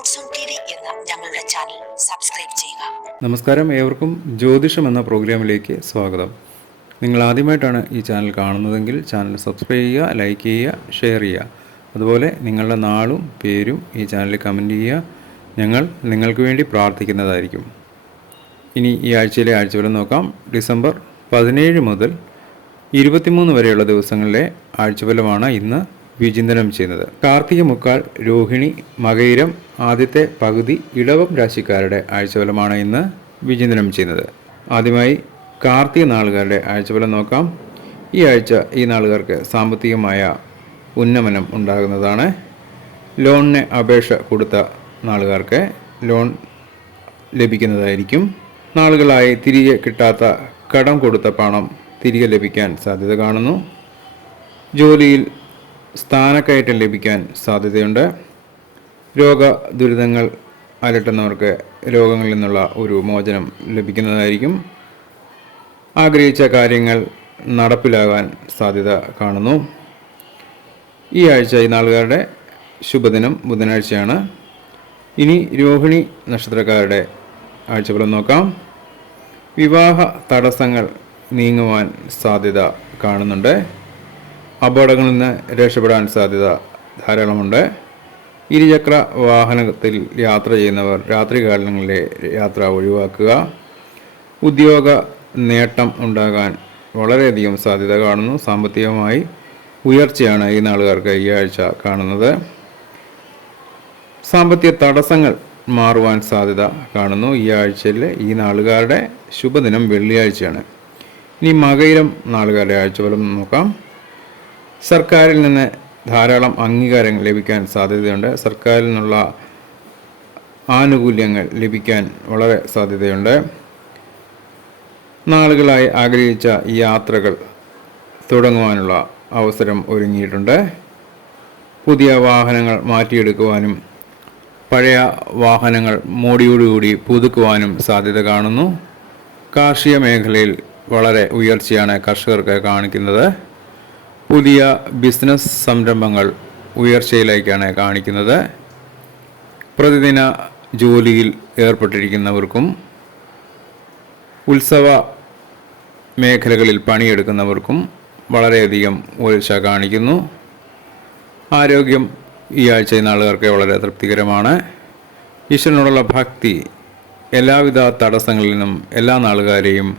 ഞങ്ങളുടെ channel subscribe ചെയ്യുക. നമസ്കാരം. ഏവർക്കും ജ്യോതിഷം എന്ന പ്രോഗ്രാമിലേക്ക് സ്വാഗതം. നിങ്ങൾ ആദ്യമായിട്ടാണ് ഈ ചാനൽ കാണുന്നതെങ്കിൽ ചാനൽ സബ്സ്ക്രൈബ് ചെയ്യുക ലൈക്ക് ചെയ്യുക ഷെയർ ചെയ്യുക. അതുപോലെ നിങ്ങളുടെ നാളും പേരും ഈ ചാനലിൽ കമന്റ് ചെയ്യുക. ഞങ്ങൾ നിങ്ങൾക്ക് വേണ്ടി പ്രാർത്ഥിക്കുന്നതായിരിക്കും. ഇനി ഈ ആഴ്ചയിലെ ആഴ്ചഫലം നോക്കാം. ഡിസംബർ പതിനേഴ് മുതൽ ഇരുപത്തിമൂന്ന് വരെയുള്ള ദിവസങ്ങളിലെ ആഴ്ചഫലമാണ് ഇന്ന് വിചിന്തനം ചെയ്യുന്നത്. കാർത്തിക മുക്കാൽ രോഹിണി മകയിരം ആദ്യത്തെ പകുതി ഇടവം രാശിക്കാരുടെ ആഴ്ചഫലമാണ് ഇന്ന് വിചിന്തനം ചെയ്യുന്നത്. ആദ്യമായി കാർത്തിക നാളുകാരുടെ ആഴ്ചഫലം നോക്കാം. ഈ ആഴ്ച ഈ നാളുകാർക്ക് സാമ്പത്തികമായ ഉന്നമനം ഉണ്ടാകുന്നതാണ്. ലോണിന് അപേക്ഷ കൊടുത്ത നാളുകാർക്ക് ലോൺ ലഭിക്കുന്നതായിരിക്കും. നാളുകളായി തിരികെ കിട്ടാത്ത കടം കൊടുത്ത പണം തിരികെ ലഭിക്കാൻ സാധ്യത കാണുന്നു. ജോലിയിൽ സ്ഥാനക്കയറ്റം ലഭിക്കാൻ സാധ്യതയുണ്ട്. രോഗ ദുരിതങ്ങൾ അലട്ടുന്നവർക്ക് രോഗങ്ങളിൽ നിന്നുള്ള ഒരു മോചനം ലഭിക്കുന്നതായിരിക്കും. ആഗ്രഹിച്ച കാര്യങ്ങൾ നടപ്പിലാകാൻ സാധ്യത കാണുന്നു. ഈ ആഴ്ച ഈ നാളുകാരുടെ ശുഭദിനം ബുധനാഴ്ചയാണ്. ഇനി രോഹിണി നക്ഷത്രക്കാരുടെ ആഴ്ചഫലം നോക്കാം. വിവാഹ തടസ്സങ്ങൾ നീങ്ങുവാൻ സാധ്യത കാണുന്നുണ്ട്. അപകടങ്ങളിൽ നിന്ന് രക്ഷപ്പെടാൻ സാധ്യത ധാരാളമുണ്ട്. ഇരുചക്ര വാഹനത്തിൽ യാത്ര ചെയ്യുന്നവർ രാത്രികാലങ്ങളിലെ യാത്ര ഒഴിവാക്കുക. ഉദ്യോഗ നേട്ടം ഉണ്ടാകാൻ വളരെയധികം സാധ്യത കാണുന്നു. സാമ്പത്തികമായി ഉയർച്ചയാണ് ഈ നാളുകാർക്ക് ഈ ആഴ്ച കാണുന്നത്. സാമ്പത്തിക തടസ്സങ്ങൾ മാറുവാൻ സാധ്യത കാണുന്നു. ഈ ആഴ്ചയിൽ ഈ നാളുകാരുടെ ശുഭദിനം വെള്ളിയാഴ്ചയാണ്. ഇനി മകയിരം നാളുകാരുടെ ആഴ്ചഫലം നോക്കാം. സർക്കാരിൽ നിന്ന് ധാരാളം അംഗീകാരങ്ങൾ ലഭിക്കാൻ സാധ്യതയുണ്ട്. സർക്കാരിൽ നിന്നുള്ള ആനുകൂല്യങ്ങൾ ലഭിക്കാൻ വളരെ സാധ്യതയുണ്ട്. നാളുകളായി ആഗ്രഹിച്ച യാത്രകൾ തുടങ്ങുവാനുള്ള അവസരം ഒരുങ്ങിയിട്ടുണ്ട്. പുതിയ വാഹനങ്ങൾ മാറ്റിയെടുക്കുവാനും പഴയ വാഹനങ്ങൾ മോടിയോടുകൂടി പുതുക്കുവാനും സാധ്യത കാണുന്നു. കാർഷിക മേഖലയിൽ വളരെ ഉയർച്ചയാണ് കർഷകർക്ക് കാണിക്കുന്നത്. പുതിയ ബിസിനസ് സംരംഭങ്ങൾ ഉയർച്ചയിലേക്കാണ് കാണിക്കുന്നത്. പ്രതിദിന ജോലിയിൽ ഏർപ്പെട്ടിരിക്കുന്നവർക്കും ഉത്സവ മേഖലകളിൽ പണിയെടുക്കുന്നവർക്കും വളരെയധികം ഉയർച്ച കാണിക്കുന്നു. ആരോഗ്യം ഈ ആഴ്ച നാളുകാർക്ക് വളരെ തൃപ്തികരമാണ്. ഈശ്വരനോടുള്ള ഭക്തി എല്ലാവിധ തടസ്സങ്ങളിൽ നിന്നും എല്ലാ നാളുകാരെയും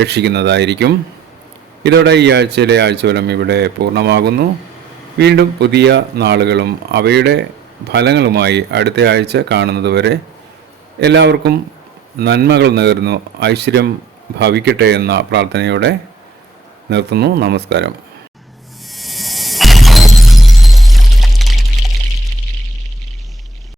രക്ഷിക്കുന്നതായിരിക്കും. ഇതോടെ ഈ ആഴ്ചയിലെ ആഴ്ചവലം ഇവിടെ പൂർണമാകുന്നു. വീണ്ടും പുതിയ നാളുകളും അവയുടെ ഫലങ്ങളുമായി അടുത്ത ആഴ്ച കാണുന്നതുവരെ എല്ലാവർക്കും നന്മകൾ നേർന്നു. ഐശ്വര്യം ഭവിക്കട്ടെ എന്ന പ്രാർത്ഥനയോടെ നിർത്തുന്നു. നമസ്കാരം.